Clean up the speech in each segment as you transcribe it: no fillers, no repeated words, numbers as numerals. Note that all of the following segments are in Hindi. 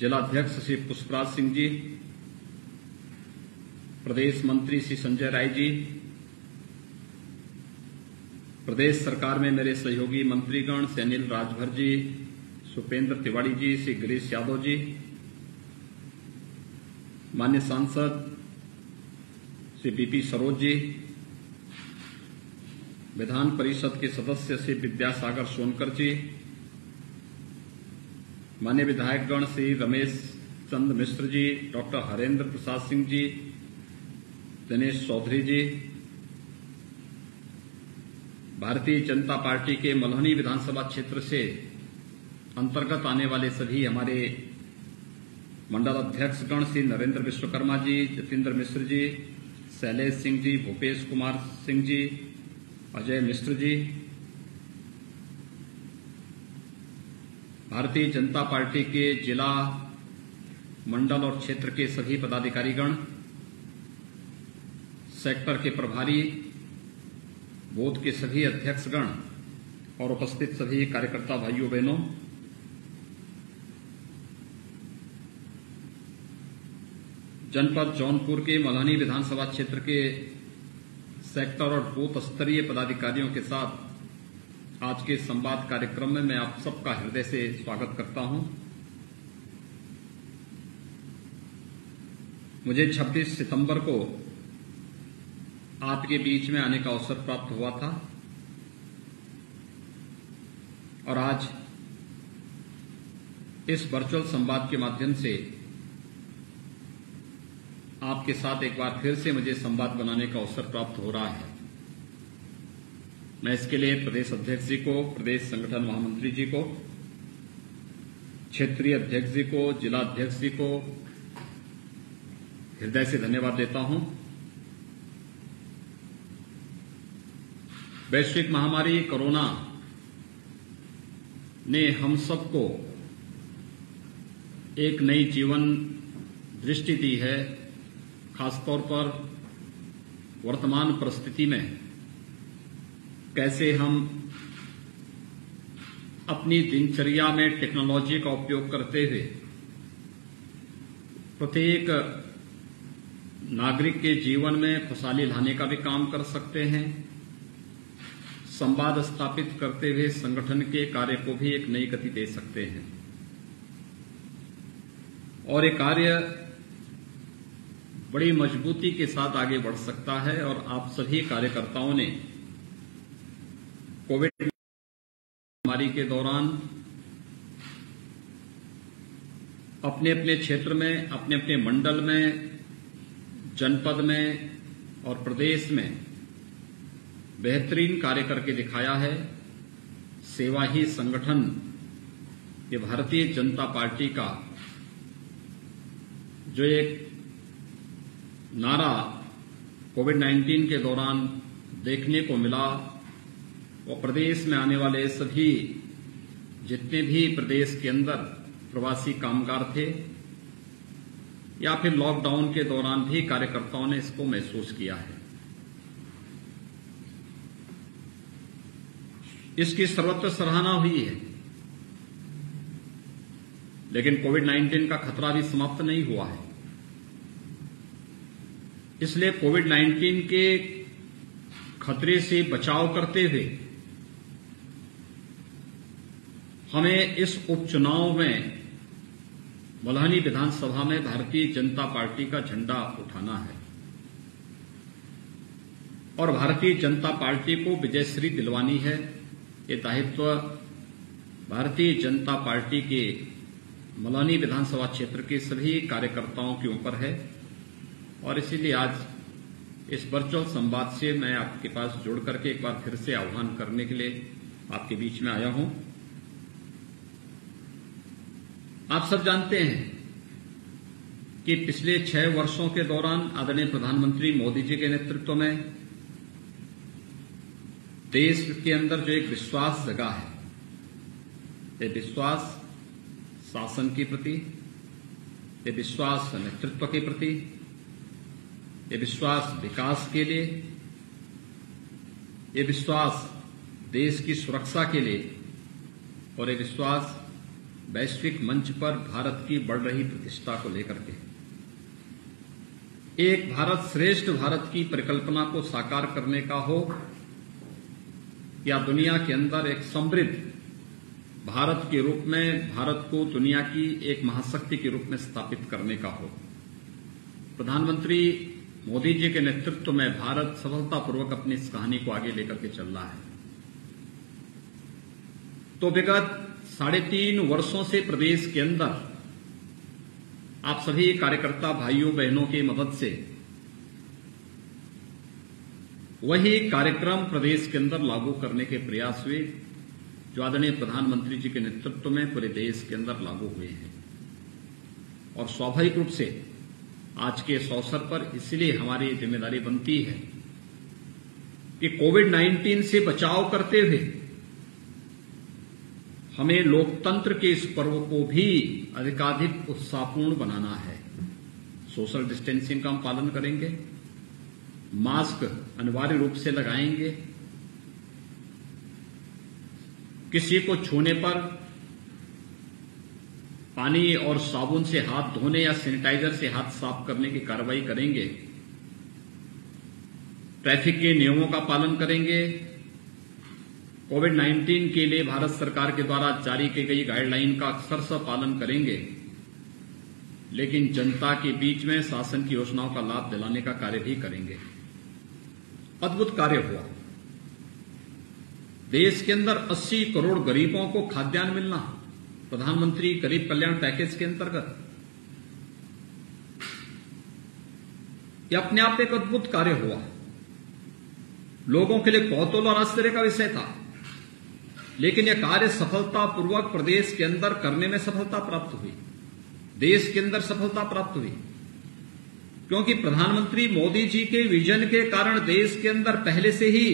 जिलाध्यक्ष श्री पुष्पराज सिंह जी, प्रदेश मंत्री श्री संजय राय जी, प्रदेश सरकार में मेरे सहयोगी मंत्रीगण श्री अनिल राजभर जी, सुपेंद्र तिवारी जी, श्री गिरीश यादव जी, माननीय सांसद श्री बीपी सरोज जी, विधान परिषद के सदस्य श्री विद्यासागर सोनकर जी, माननीय विधायकगण श्री रमेश चंद्र मिश्र जी, डॉक्टर हरेंद्र प्रसाद सिंह जी, दिनेश चौधरी जी, भारतीय जनता पार्टी के मल्हनी विधानसभा क्षेत्र से अंतर्गत आने वाले सभी हमारे मंडल अध्यक्षगण श्री नरेंद्र विश्वकर्मा जी, जतिंद्र मिश्र जी, शैलेश सिंह जी, भूपेश कुमार सिंह जी, अजय मिश्र जी, भारतीय जनता पार्टी के जिला, मंडल और क्षेत्र के सभी पदाधिकारीगण, सेक्टर के प्रभारी, बूथ के सभी अध्यक्षगण और उपस्थित सभी कार्यकर्ता भाइयों बहनों, जनपद जौनपुर के मल्हनी विधानसभा क्षेत्र के सेक्टर और बूथ स्तरीय पदाधिकारियों के साथ आज के संवाद कार्यक्रम में मैं आप सबका हृदय से स्वागत करता हूं। मुझे 26 सितंबर को आपके बीच में आने का अवसर प्राप्त हुआ था और आज इस वर्चुअल संवाद के माध्यम से आपके साथ एक बार फिर से मुझे संवाद बनाने का अवसर प्राप्त हो रहा है। मैं इसके लिए प्रदेश अध्यक्ष जी को, प्रदेश संगठन महामंत्री जी को, क्षेत्रीय अध्यक्ष जी को, जिला अध्यक्ष जी को हृदय से धन्यवाद देता हूं। वैश्विक महामारी कोरोना ने हम सबको एक नई जीवन दृष्टि दी है। खासतौर पर वर्तमान परिस्थिति में कैसे हम अपनी दिनचर्या में टेक्नोलॉजी का उपयोग करते हुए प्रत्येक नागरिक के जीवन में खुशहाली लाने का भी काम कर सकते हैं, संवाद स्थापित करते हुए संगठन के कार्य को भी एक नई गति दे सकते हैं और ये कार्य बड़ी मजबूती के साथ आगे बढ़ सकता है। और आप सभी कार्यकर्ताओं ने कोविड महामारी के दौरान अपने अपने क्षेत्र में, अपने अपने मंडल में, जनपद में और प्रदेश में बेहतरीन कार्य करके दिखाया है। सेवा ही संगठन, ये भारतीय जनता पार्टी का जो एक नारा कोविड-19 के दौरान देखने को मिला, वो प्रदेश में आने वाले सभी जितने भी प्रदेश के अंदर प्रवासी कामगार थे या फिर लॉकडाउन के दौरान भी कार्यकर्ताओं ने इसको महसूस किया है। इसकी सर्वत्र सराहना हुई है, लेकिन कोविड-19 का खतरा भी समाप्त नहीं हुआ है। इसलिए कोविड-19 के खतरे से बचाव करते हुए हमें इस उपचुनाव में मल्हनी विधानसभा में भारतीय जनता पार्टी का झंडा उठाना है और भारतीय जनता पार्टी को विजयश्री दिलवानी है। ये दायित्व भारतीय जनता पार्टी के मल्हनी विधानसभा क्षेत्र के सभी कार्यकर्ताओं के ऊपर है और इसीलिए आज इस वर्चुअल संवाद से मैं आपके पास जुड़ करके एक बार फिर से आह्वान करने के लिए आपके बीच में आया हूं। आप सब जानते हैं कि पिछले 6 वर्षों के दौरान आदरणीय प्रधानमंत्री मोदी जी के नेतृत्व में देश के अंदर जो एक विश्वास जगा है, ये विश्वास शासन के प्रति, ये विश्वास नेतृत्व के प्रति, ये विश्वास विकास के लिए, ये विश्वास देश की सुरक्षा के लिए और ये विश्वास वैश्विक मंच पर भारत की बढ़ रही प्रतिष्ठा को लेकर के एक भारत श्रेष्ठ भारत की परिकल्पना को साकार करने का हो या दुनिया के अंदर एक समृद्ध भारत के रूप में भारत को दुनिया की एक महाशक्ति के रूप में स्थापित करने का हो, प्रधानमंत्री मोदी जी के नेतृत्व में भारत सफलतापूर्वक अपनी इस कहानी को आगे लेकर के चल रहा है। तो विगत 3.5 वर्षों से प्रदेश के अंदर आप सभी कार्यकर्ता भाइयों बहनों की मदद से वही कार्यक्रम प्रदेश के अंदर लागू करने के प्रयास हुए जो आदरणीय प्रधानमंत्री जी के नेतृत्व में पूरे देश के अंदर लागू हुए हैं। और स्वाभाविक रूप से आज के इस अवसर पर इसलिए हमारी जिम्मेदारी बनती है कि कोविड-19 से बचाव करते हुए हमें लोकतंत्र के इस पर्व को भी अधिकाधिक उत्साहपूर्ण बनाना है। सोशल डिस्टेंसिंग का हम पालन करेंगे, मास्क अनिवार्य रूप से लगाएंगे, किसी को छूने पर पानी और साबुन से हाथ धोने या सैनिटाइजर से हाथ साफ करने की कार्रवाई करेंगे, ट्रैफिक के नियमों का पालन करेंगे, कोविड-19 के लिए भारत सरकार के द्वारा जारी की गई गाइडलाइन का अक्षरशः पालन करेंगे, लेकिन जनता के बीच में शासन की योजनाओं का लाभ दिलाने का कार्य भी करेंगे। अद्भुत कार्य हुआ। देश के अंदर 80 करोड़ गरीबों को खाद्यान्न मिलना प्रधानमंत्री गरीब कल्याण पैकेज के अंतर्गत, यह अपने आप एक अद्भुत कार्य हुआ। लोगों के लिए कौतूहल और आश्चर्य का विषय था, लेकिन यह कार्य सफलतापूर्वक प्रदेश के अंदर करने में सफलता प्राप्त हुई, देश के अंदर सफलता प्राप्त हुई, क्योंकि प्रधानमंत्री मोदी जी के विजन के कारण देश के अंदर पहले से ही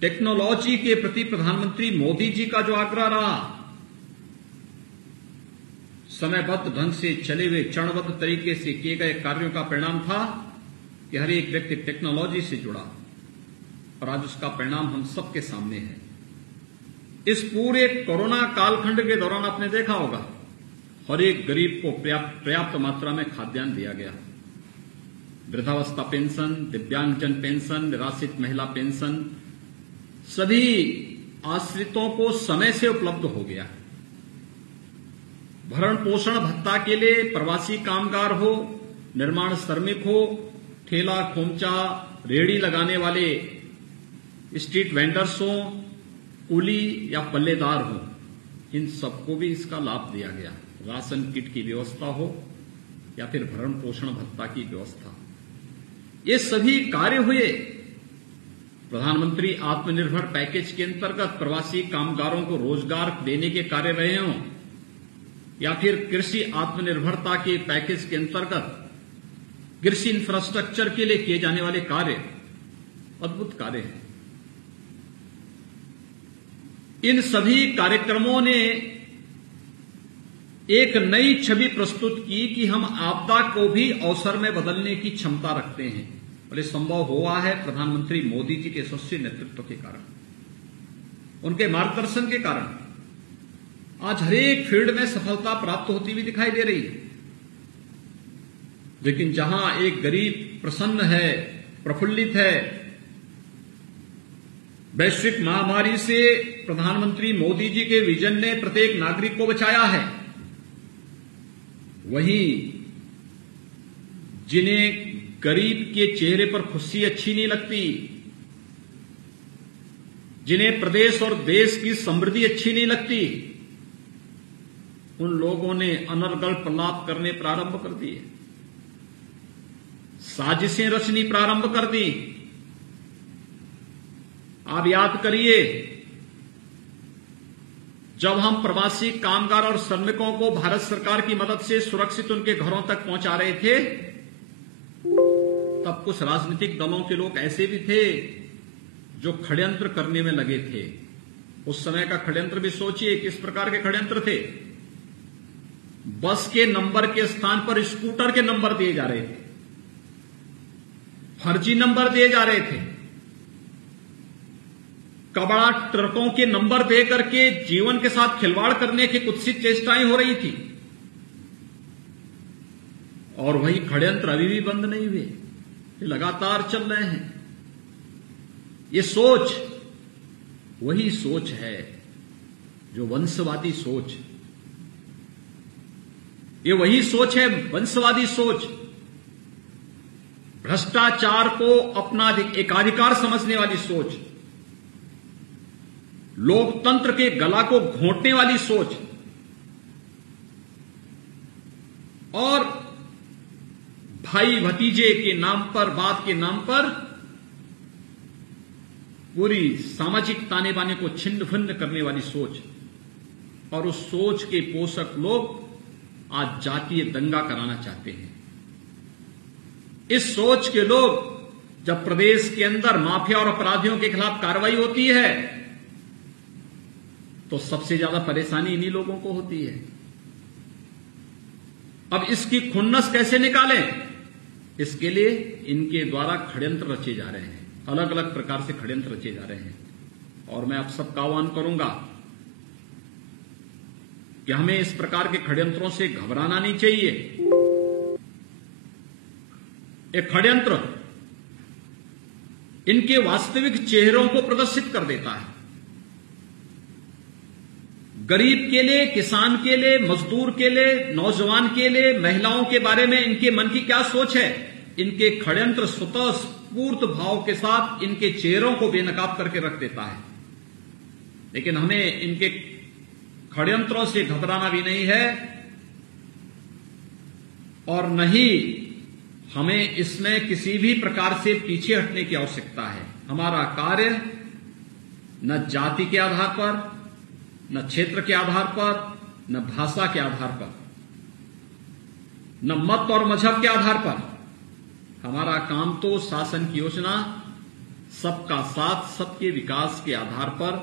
टेक्नोलॉजी के प्रति प्रधानमंत्री मोदी जी का जो आग्रह रहा, समयबद्ध ढंग से चले हुए चरणबद्ध तरीके से किए गए कार्यों का परिणाम था कि हर एक व्यक्ति टेक्नोलॉजी से जुड़ा, और आज उसका परिणाम हम सबके सामने है। इस पूरे कोरोना कालखंड के दौरान आपने देखा होगा हर एक गरीब को पर्याप्त मात्रा में खाद्यान्न दिया गया। वृद्धावस्था पेंशन, दिव्यांगजन पेंशन, निराश्रित महिला पेंशन, सभी आश्रितों को समय से उपलब्ध हो गया। भरण पोषण भत्ता के लिए प्रवासी कामगार हो, निर्माण श्रमिक हो, ठेला खोमचा रेहड़ी लगाने वाले स्ट्रीट वेंडर्स हो, कुली या पल्लेदार हो, इन सबको भी इसका लाभ दिया गया। राशन किट की व्यवस्था हो या फिर भरण पोषण भत्ता की व्यवस्था, ये सभी कार्य हुए। प्रधानमंत्री आत्मनिर्भर पैकेज के अंतर्गत प्रवासी कामगारों को रोजगार देने के कार्य रहे हों या फिर कृषि आत्मनिर्भरता के पैकेज के अंतर्गत कृषि इंफ्रास्ट्रक्चर के लिए किए जाने वाले कार्य, अद्भुत कार्य हैं। इन सभी कार्यक्रमों ने एक नई छवि प्रस्तुत की कि हम आपदा को भी अवसर में बदलने की क्षमता रखते हैं, और ये संभव हुआ है प्रधानमंत्री मोदी जी के यशस्वी नेतृत्व के कारण, उनके मार्गदर्शन के कारण आज हर एक फील्ड में सफलता प्राप्त होती हुई दिखाई दे रही है। लेकिन जहां एक गरीब प्रसन्न है, प्रफुल्लित है, वैश्विक महामारी से प्रधानमंत्री मोदी जी के विजन ने प्रत्येक नागरिक को बचाया है, वहीं जिन्हें गरीब के चेहरे पर खुशी अच्छी नहीं लगती, जिन्हें प्रदेश और देश की समृद्धि अच्छी नहीं लगती, उन लोगों ने अनर्गल प्रलाप करने प्रारंभ कर दिए, साजिशें रचनी प्रारंभ कर दी। आप याद करिए, जब हम प्रवासी कामगार और श्रमिकों को भारत सरकार की मदद से सुरक्षित उनके घरों तक पहुंचा रहे थे, तब कुछ राजनीतिक दलों के लोग ऐसे भी थे जो षड्यंत्र करने में लगे थे। उस समय का षड्यंत्र भी सोचिए किस प्रकार के षड्यंत्र थे। बस के नंबर के स्थान पर स्कूटर के नंबर दिए जा रहे थे, फर्जी नंबर दिए जा रहे थे, कबाड़ा ट्रकों के नंबर दे करके जीवन के साथ खिलवाड़ करने की कुत्सित चेष्टाएं हो रही थी। और वही षड्यंत्र अभी भी बंद नहीं हुए, ये लगातार चल रहे हैं। ये सोच वही सोच है जो वंशवादी सोच, ये वही सोच है वंशवादी सोच, भ्रष्टाचार को अपना एकाधिकार समझने वाली सोच, लोकतंत्र के गला को घोंटने वाली सोच और भाई भतीजे के नाम पर, बात के नाम पर पूरी सामाजिक ताने बाने को छिन्न भिन्न करने वाली सोच। और उस सोच के पोषक लोग आज जातीय दंगा कराना चाहते हैं। इस सोच के लोग जब प्रदेश के अंदर माफिया और अपराधियों के खिलाफ कार्रवाई होती है तो सबसे ज्यादा परेशानी इन्हीं लोगों को होती है। अब इसकी खुन्नस कैसे निकालें? इसके लिए इनके द्वारा षड्यंत्र रचे जा रहे हैं, अलग अलग प्रकार से षड्यंत्र रचे जा रहे हैं। और मैं आप सबका आह्वान करूंगा कि हमें इस प्रकार के षड्यंत्रों से घबराना नहीं चाहिए। एक षड्यंत्र इनके वास्तविक चेहरों को प्रदर्शित कर देता है। गरीब के लिए, किसान के लिए, मजदूर के लिए, नौजवान के लिए, महिलाओं के बारे में इनके मन की क्या सोच है, इनके षड्यंत्र स्वतः स्फूर्त भाव के साथ इनके चेहरों को बेनकाब करके रख देता है। लेकिन हमें इनके षड्यंत्रों से घबराना भी नहीं है और न ही हमें इसमें किसी भी प्रकार से पीछे हटने की आवश्यकता है। हमारा कार्य न जाति के आधार पर, न क्षेत्र के आधार पर, न भाषा के आधार पर, न मत और मजहब के आधार पर, हमारा काम तो शासन की योजना सबका साथ, सबके विकास के आधार पर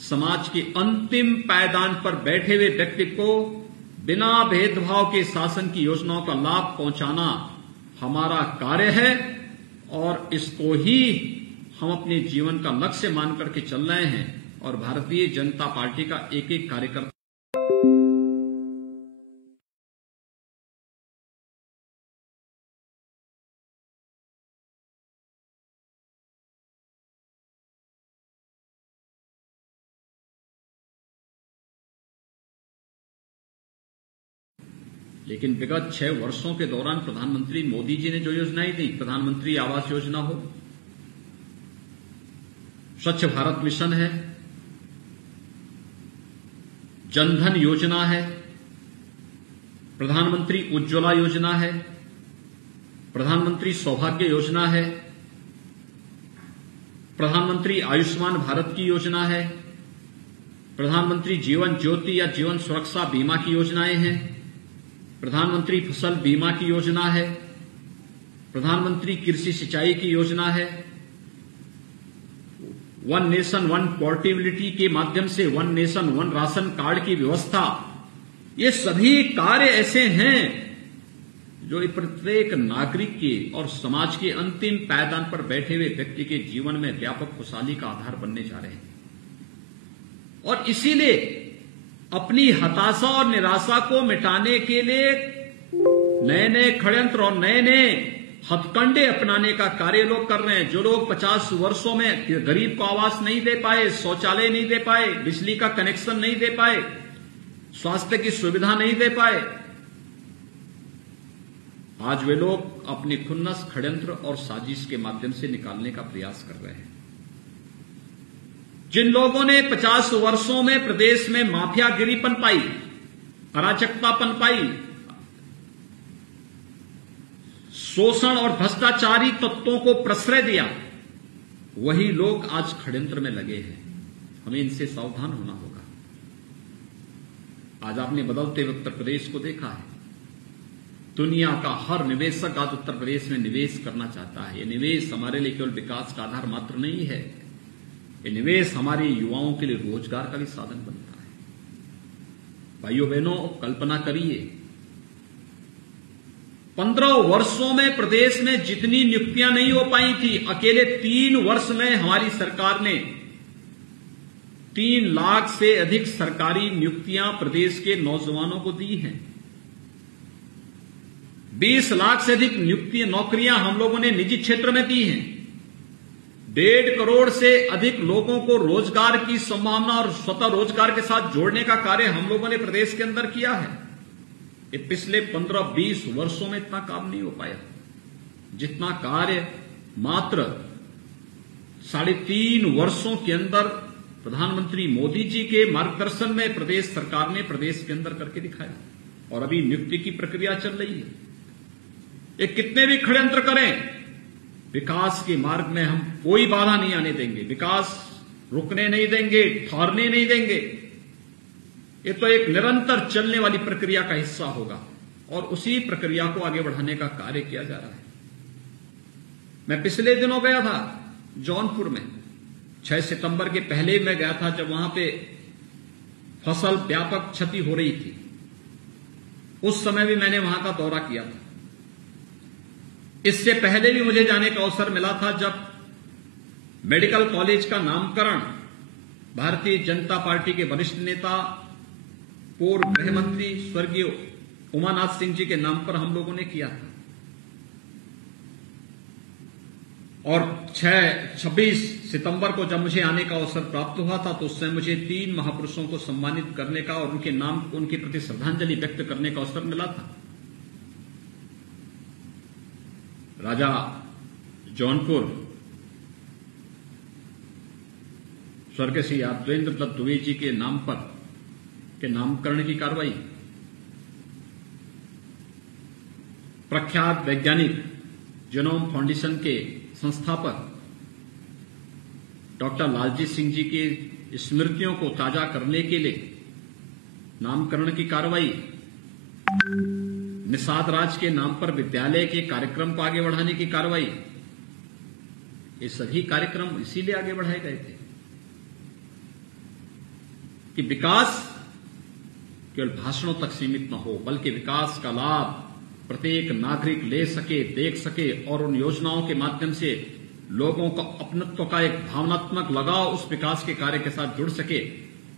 समाज के अंतिम पायदान पर बैठे हुए व्यक्ति को बिना भेदभाव के शासन की योजनाओं का लाभ पहुंचाना हमारा कार्य है। और इसको ही हम अपने जीवन का लक्ष्य मान करके चल रहे हैं। और भारतीय जनता पार्टी का एक एक कार्यकर्ता लेकिन विगत 6 वर्षों के दौरान प्रधानमंत्री मोदी जी ने जो योजनाएं दी, प्रधानमंत्री आवास योजना हो, स्वच्छ भारत मिशन है, जनधन योजना है, प्रधानमंत्री उज्ज्वला योजना है, प्रधानमंत्री सौभाग्य योजना है, प्रधानमंत्री आयुष्मान भारत की योजना है, प्रधानमंत्री जीवन ज्योति या जीवन सुरक्षा बीमा की योजनाएं हैं, प्रधानमंत्री फसल बीमा की योजना है, प्रधानमंत्री कृषि सिंचाई की योजना है, वन नेशन वन पोर्टेबिलिटी के माध्यम से one nation one ration card की व्यवस्था। ये सभी कार्य ऐसे हैं जो प्रत्येक नागरिक के और समाज के अंतिम पायदान पर बैठे हुए व्यक्ति के जीवन में व्यापक खुशहाली का आधार बनने जा रहे हैं। और इसीलिए अपनी हताशा और निराशा को मिटाने के लिए नए नए षड्यंत्र और नए नए हथकंडे अपनाने का कार्य लोग कर रहे हैं। जो लोग 50 वर्षों में गरीब को आवास नहीं दे पाए, शौचालय नहीं दे पाए, बिजली का कनेक्शन नहीं दे पाए, स्वास्थ्य की सुविधा नहीं दे पाए, आज वे लोग अपनी खुन्नस षड्यंत्र और साजिश के माध्यम से निकालने का प्रयास कर रहे हैं। जिन लोगों ने 50 वर्षों में प्रदेश में माफियागिरी पनपाई, अराजकता पनपाई, शोषण और भ्रष्टाचारी तत्वों को प्रश्रय दिया, वही लोग आज षड्यंत्र में लगे हैं। हमें इनसे सावधान होना होगा। आज आपने बदलते हुए उत्तर प्रदेश को देखा है। दुनिया का हर निवेशक आज उत्तर प्रदेश में निवेश करना चाहता है। ये निवेश हमारे लिए केवल विकास का आधार मात्र नहीं है, ये निवेश हमारे युवाओं के लिए रोजगार का भी साधन बनता है। भाइयों बहनों, कल्पना करिए 15 वर्षों में प्रदेश में जितनी नियुक्तियां नहीं हो पाई थी, अकेले 3 वर्ष में हमारी सरकार ने 3 लाख से अधिक सरकारी नियुक्तियां प्रदेश के नौजवानों को दी हैं। 20 लाख से अधिक नौकरियां हम लोगों ने निजी क्षेत्र में दी हैं। 1.5 करोड़ से अधिक लोगों को रोजगार की संभावना और स्वतः रोजगार के साथ जोड़ने का कार्य हम लोगों ने प्रदेश के अंदर किया है। ये पिछले 15-20 वर्षों में इतना काम नहीं हो पाया जितना कार्य मात्र 3.5 वर्षों के अंदर प्रधानमंत्री मोदी जी के मार्गदर्शन में प्रदेश सरकार ने प्रदेश के अंदर करके दिखाया। और अभी नियुक्ति की प्रक्रिया चल रही है। ये कितने भी षड्यंत्र करें, विकास के मार्ग में हम कोई बाधा नहीं आने देंगे। विकास रुकने नहीं देंगे, ठहरने नहीं देंगे। ये तो एक निरंतर चलने वाली प्रक्रिया का हिस्सा होगा और उसी प्रक्रिया को आगे बढ़ाने का कार्य किया जा रहा है। मैं पिछले दिनों गया था जौनपुर में, 6 सितंबर के पहले मैं गया था जब वहां पे फसल व्यापक क्षति हो रही थी। उस समय भी मैंने वहां का दौरा किया था। इससे पहले भी मुझे जाने का अवसर मिला था जब मेडिकल कॉलेज का नामकरण भारतीय जनता पार्टी के वरिष्ठ नेता पूर्व गृह मंत्री स्वर्गीय उमानाथ सिंह जी के नाम पर हम लोगों ने किया था। और 26 सितंबर को जब मुझे आने का अवसर प्राप्त हुआ था तो उस समय मुझे 3 महापुरुषों को सम्मानित करने का और उनके नाम उनके प्रति श्रद्धांजलि व्यक्त करने का अवसर मिला था। राजा जौनपुर स्वर्गीय श्री यादवेंद्र दत्त दुबे जी के नाम पर के नामकरण की कार्रवाई, प्रख्यात वैज्ञानिक जीनोम फाउंडेशन के संस्थापक डॉक्टर लालजी सिंह जी की स्मृतियों को ताजा करने के लिए नामकरण की कार्रवाई, निषाद राज के नाम पर विद्यालय के कार्यक्रम को आगे बढ़ाने की कार्रवाई, ये सभी कार्यक्रम इसीलिए आगे बढ़ाए गए थे कि विकास केवल भाषणों तक सीमित न हो, बल्कि विकास का लाभ प्रत्येक नागरिक ले सके, देख सके और उन योजनाओं के माध्यम से लोगों को अपनत्व का एक भावनात्मक लगाव उस विकास के कार्य के साथ जुड़ सके।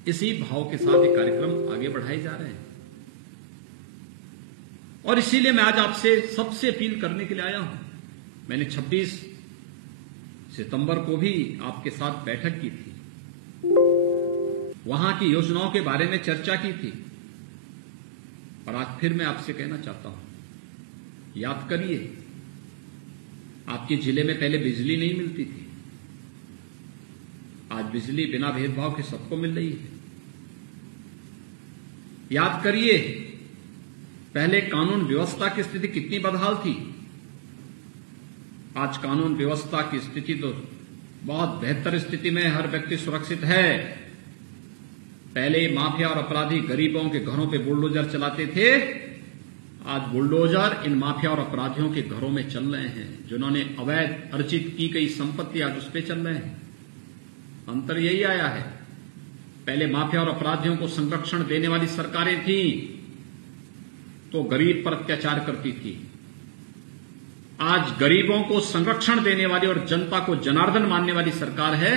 इसी भाव के साथ ये कार्यक्रम आगे बढ़ाए जा रहे हैं। और इसीलिए मैं आज आपसे सबसे अपील करने के लिए आया हूं। मैंने 26 सितंबर को भी आपके साथ बैठक की थी, वहां की योजनाओं के बारे में चर्चा की थी। और आज फिर मैं आपसे कहना चाहता हूं, याद करिए, आपके जिले में पहले बिजली नहीं मिलती थी, आज बिजली बिना भेदभाव के सबको मिल रही है। याद करिए, पहले कानून व्यवस्था की स्थिति कितनी बदहाल थी, आज कानून व्यवस्था की स्थिति तो बहुत बेहतर स्थिति में, हर व्यक्ति सुरक्षित है। पहले माफिया और अपराधी गरीबों के घरों पे बुलडोजर चलाते थे, आज बुलडोजर इन माफिया और अपराधियों के घरों में चल रहे हैं, जिन्होंने अवैध अर्जित की गई संपत्ति आज उस पे चल रहे हैं। अंतर यही आया है, पहले माफिया और अपराधियों को संरक्षण देने वाली सरकारें थीं तो गरीब पर अत्याचार करती थी। आज गरीबों को संरक्षण देने वाली और जनता को जनार्दन मानने वाली सरकार है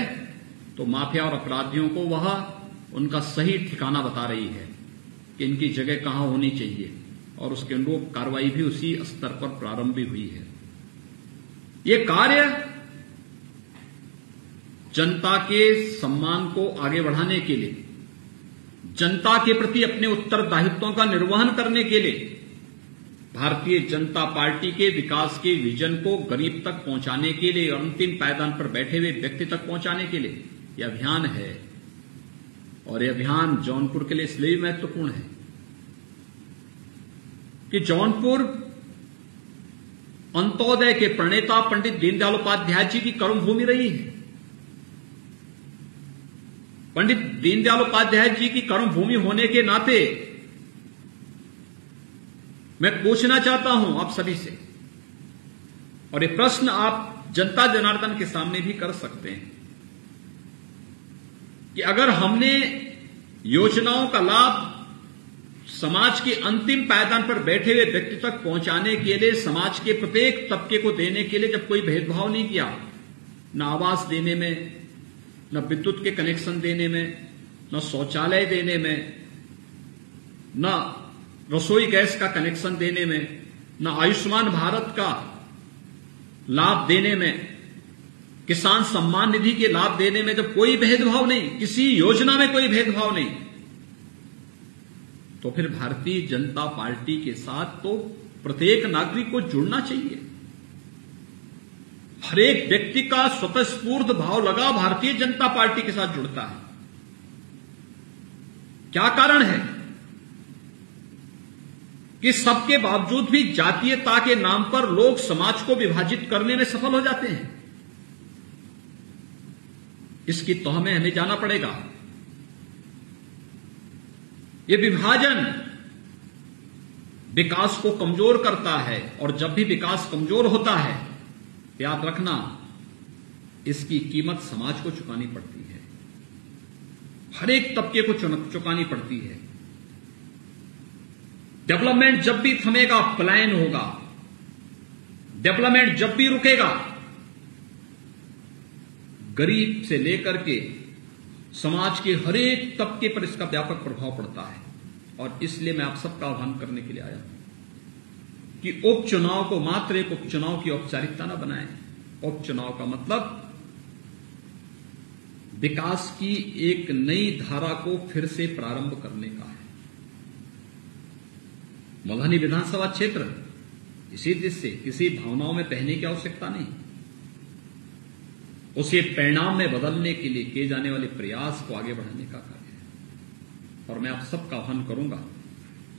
तो माफिया और अपराधियों को वह उनका सही ठिकाना बता रही है कि इनकी जगह कहां होनी चाहिए, और उसके अनुरूप कार्रवाई भी उसी स्तर पर प्रारंभ भी हुई है। ये कार्य जनता के सम्मान को आगे बढ़ाने के लिए, जनता के प्रति अपने उत्तरदायित्वों का निर्वहन करने के लिए, भारतीय जनता पार्टी के विकास के विजन को गरीब तक पहुंचाने के लिए, अंतिम पायदान पर बैठे हुए व्यक्ति तक पहुंचाने के लिए यह अभियान है। और यह अभियान जौनपुर के लिए इसलिए भी महत्वपूर्ण है कि जौनपुर अंत्योदय के प्रणेता पंडित दीनदयाल उपाध्याय जी की कर्मभूमि रही है। पंडित दीनदयाल उपाध्याय जी की कर्मभूमि होने के नाते मैं पूछना चाहता हूं आप सभी से, और ये प्रश्न आप जनता जनार्दन के सामने भी कर सकते हैं, कि अगर हमने योजनाओं का लाभ समाज के अंतिम पायदान पर बैठे हुए व्यक्ति तक पहुंचाने के लिए, समाज के प्रत्येक तबके को देने के लिए जब कोई भेदभाव नहीं किया, न आवास देने में, न विद्युत के कनेक्शन देने में, न शौचालय देने में, न रसोई गैस का कनेक्शन देने में, न आयुष्मान भारत का लाभ देने में, किसान सम्मान निधि के लाभ देने में जब कोई भेदभाव नहीं, किसी योजना में कोई भेदभाव नहीं, तो फिर भारतीय जनता पार्टी के साथ तो प्रत्येक नागरिक को जुड़ना चाहिए। हर एक व्यक्ति का स्वतःस्फूर्त भाव लगा भारतीय जनता पार्टी के साथ जुड़ता है। क्या कारण है कि सबके बावजूद भी जातीयता के नाम पर लोग समाज को विभाजित करने में सफल हो जाते हैं? इसकी तह में हमें जाना पड़ेगा। ये विभाजन विकास को कमजोर करता है, और जब भी विकास कमजोर होता है, याद रखना, इसकी कीमत समाज को चुकानी पड़ती है, हर एक तबके को चुकानी पड़ती है। डेवलपमेंट जब भी थमेगा, पलायन होगा। डेवलपमेंट जब भी रुकेगा, गरीब से लेकर के समाज के हर एक तबके पर इसका व्यापक प्रभाव पड़ता है। और इसलिए मैं आप सबका आह्वान करने के लिए आया हूं कि उपचुनाव को मात्र एक उपचुनाव की औपचारिकता न बनाएं। उपचुनाव का मतलब विकास की एक नई धारा को फिर से प्रारंभ करने का है। मल्हानी विधानसभा क्षेत्र इसी दृष्टि से किसी भावनाओं में बहने की आवश्यकता नहीं, उसे परिणाम में बदलने के लिए किए जाने वाले प्रयास को आगे बढ़ाने का कार्य है। और मैं आप सबका आह्वान करूंगा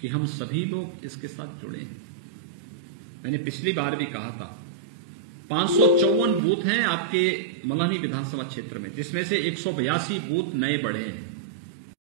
कि हम सभी लोग इसके साथ जुड़े हैं। मैंने पिछली बार भी कहा था, 554 बूथ हैं आपके मल्हानी विधानसभा क्षेत्र में, जिसमें से 182 बूथ नए बढ़े हैं।